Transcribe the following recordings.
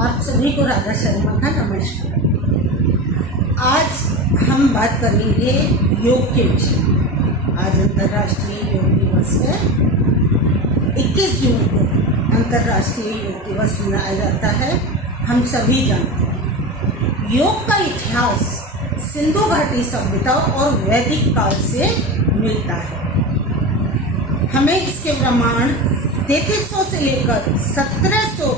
आप सभी को राधा शर्मा का नमस्कार। आज हम बात करेंगे योग के विषय में। आज अंतर्राष्ट्रीय योग दिवस है। 21 जून को अंतर्राष्ट्रीय योग दिवस मनाया जाता है। हम सभी जानते हैं योग का इतिहास सिंधु घाटी सभ्यता और वैदिक काल से मिलता है। हमें इसके प्रमाण 3300 से लेकर 1700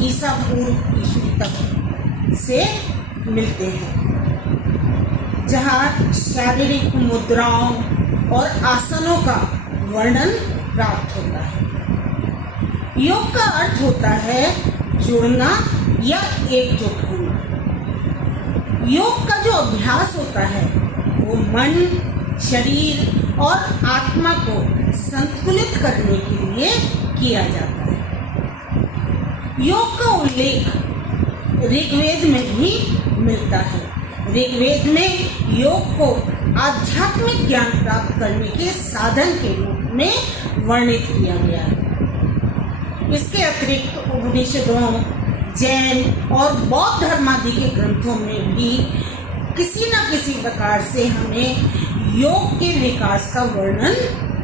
ईसा पूर्व ईस्वी तक से मिलते हैं, जहाँ शारीरिक मुद्राओं और आसनों का वर्णन प्राप्त होता है। योग का अर्थ होता है जुड़ना या एकजुट होना। योग का जो अभ्यास होता है वो मन, शरीर और आत्मा को संतुलित करने के लिए किया जाता है। योग का उल्लेख ऋग्वेद में भी मिलता है। ऋग्वेद में योग को आध्यात्मिक ज्ञान प्राप्त करने के साधन के रूप में वर्णित किया गया है। इसके अतिरिक्त उपनिषदों, जैन और बौद्ध धर्मादि के ग्रंथों में भी किसी न किसी प्रकार से हमें योग के विकास का वर्णन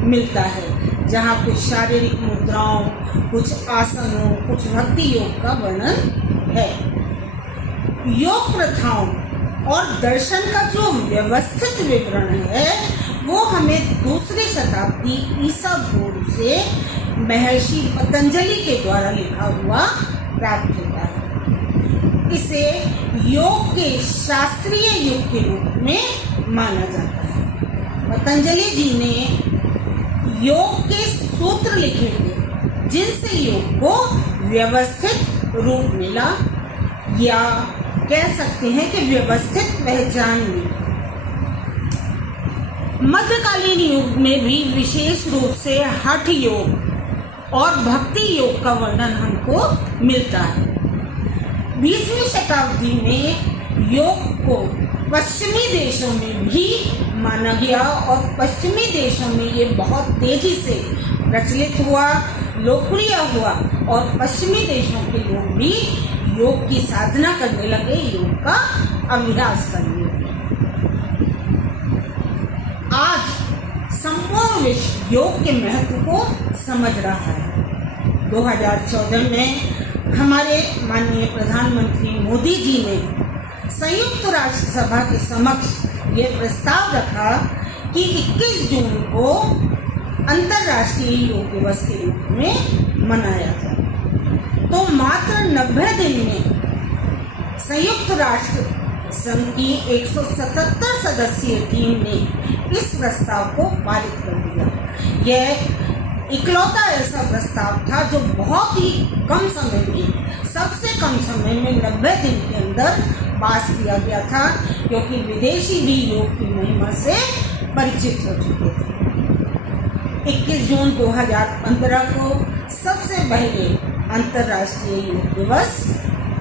मिलता है, जहाँ कुछ शारीरिक मुद्राओं, कुछ आसनों, कुछ भक्ति योग का वर्णन है। योग प्रथाओं और दर्शन का जो व्यवस्थित विवरण है वो हमें दूसरी शताब्दी ईसा पूर्व से महर्षि पतंजलि के द्वारा लिखा हुआ प्राप्त होता है। इसे योग के शास्त्रीय युग के रूप में माना जाता है। पतंजलि जी ने योग के सूत्र लिखे थे, जिनसे योग को व्यवस्थित रूप मिला, या कह सकते हैं कि व्यवस्थित पहचान मिली। मध्यकालीन युग में भी विशेष रूप से हठ योग और भक्ति योग का वर्णन हमको मिलता है। 20वीं शताब्दी में योग को पश्चिमी देशों में भी माना गया और पश्चिमी देशों में ये बहुत तेजी से प्रचलित हुआ, लोकप्रिय हुआ और पश्चिमी देशों के लोग भी योग की साधना करने लगे, योग का अभ्यास करने लगे। आज संपूर्ण विश्व योग के महत्व को समझ रहा है। 2014 में हमारे माननीय प्रधानमंत्री मोदी जी ने संयुक्त राष्ट्र सभा के समक्ष ये प्रस्ताव रखा कि 21 जून को अंतर्राष्ट्रीय योग दिवस के रूप में मनाया जाए। तो मात्र 90 दिन में संयुक्त राष्ट्र संघ की 177 सदस्यीय टीम ने इस प्रस्ताव को पारित कर दिया। यह इकलौता ऐसा प्रस्ताव था जो बहुत ही कम समय में, सबसे कम समय में 90 दिन के अंदर पास किया गया था, क्योंकि विदेशी भी योग की महिमा से परिचित हो चुके थे। 21 जून 2015 को सबसे पहले अंतर्राष्ट्रीय योग दिवस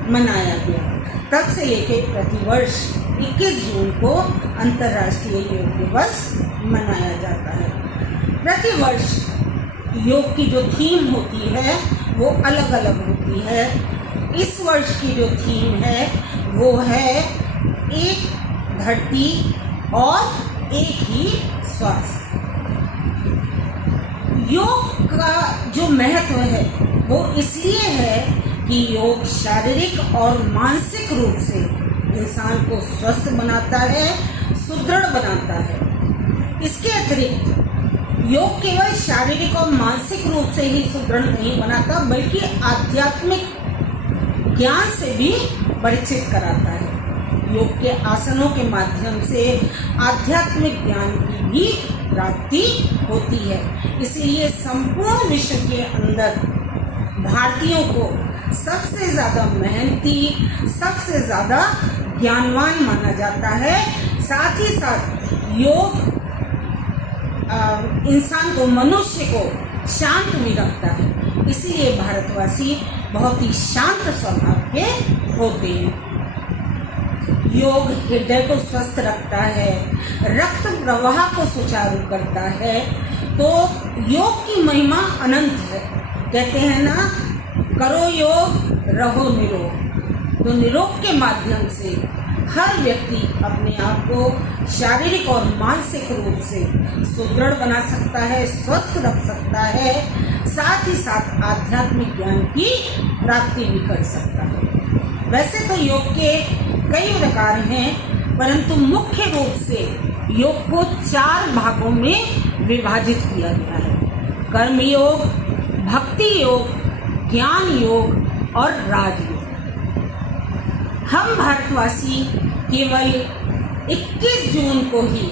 मनाया गया। तब से लेकर प्रतिवर्ष 21 जून को अंतर्राष्ट्रीय योग दिवस मनाया जाता है। प्रतिवर्ष योग की जो थीम होती है वो अलग अलग होती है। इस वर्ष की जो थीम है वो है एक धरती और एक ही स्वास्थ्य। योग का जो महत्व है वो इसलिए है कि योग शारीरिक और मानसिक रूप से इंसान को स्वस्थ बनाता है, सुदृढ़ बनाता है। इसके अतिरिक्त योग केवल शारीरिक और मानसिक रूप से ही सुदृढ़ नहीं बनाता, बल्कि आध्यात्मिक ज्ञान से भी परिचित कराता है। योग के आसनों के माध्यम से आध्यात्मिक ज्ञान की भी प्राप्ति होती है। इसलिए संपूर्ण विश्व के अंदर भारतीयों को सबसे ज़्यादा मेहनती, सबसे ज़्यादा ज्ञानवान माना जाता है। साथ ही साथ योग इंसान को, मनुष्य को शांत भी रखता है। इसीलिए भारतवासी बहुत ही शांत स्वभाव के होते हैं। योग हृदय को स्वस्थ रखता है, रक्त प्रवाह को सुचारू करता है। तो योग की महिमा अनंत है। कहते हैं ना, करो योग रहो निरोग। तो निरोग के माध्यम से हर व्यक्ति अपने आप को शारीरिक और मानसिक रूप से सुदृढ़ बना सकता है, स्वस्थ रख सकता है, साथ ही साथ आध्यात्मिक ज्ञान की प्राप्ति भी कर सकता है। वैसे तो योग के कई प्रकार हैं, परंतु मुख्य रूप से योग को 4 भागों में विभाजित किया गया है: कर्म योग, भक्ति योग, ज्ञान योग और राजयोग। हम भारतवासी केवल 21 जून को ही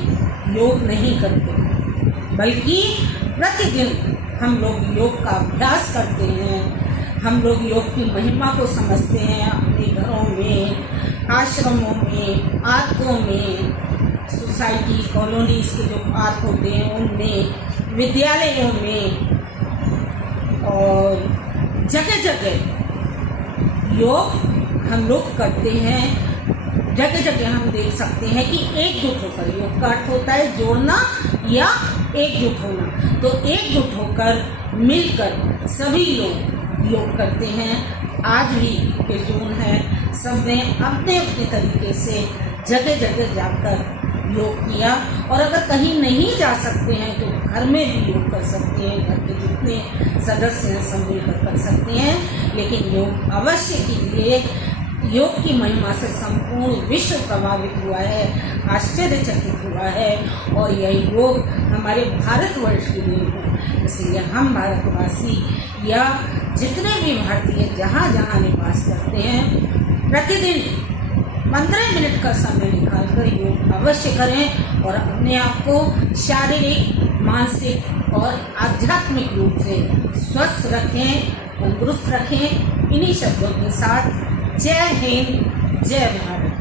योग नहीं करते, बल्कि प्रतिदिन हम लोग योग का अभ्यास करते हैं। हम लोग योग की महिमा को समझते हैं। अपने घरों में, आश्रमों में, पार्कों में, सोसाइटी कॉलोनीज के जो पार्क होते हैं उनमें, विद्यालयों में और जगह जगह योग हम लोग करते हैं। जगह जगह हम देख सकते हैं कि एकजुट होकर, योग का अर्थ होता है जोड़ना या एकजुट होना, तो एकजुट होकर मिलकर सभी लोग योग करते हैं। आज भी 21 जून है, सबने अपने अपने तरीके से जगह जगह जाकर योग किया। और अगर कहीं नहीं जा सकते हैं तो घर में भी योग कर सकते हैं। घर के जितने सदस्य हैं सब मिलकर कर सकते हैं, लेकिन योग अवश्य कीजिए। योग की महिमा से संपूर्ण विश्व प्रभावित हुआ है, आश्चर्यचकित हुआ है, और यह योग हमारे भारतवर्ष के लिए है। इसलिए हम भारतवासी या जितने भी भारतीय जहाँ जहाँ निवास करते हैं, प्रतिदिन 15 मिनट का समय निकालकर योग अवश्य करें और अपने आप को शारीरिक, मानसिक और आध्यात्मिक रूप से स्वस्थ रखें, तंदुरुस्त रखें। इन्हीं शब्दों के साथ जय हिंद, जय भारत।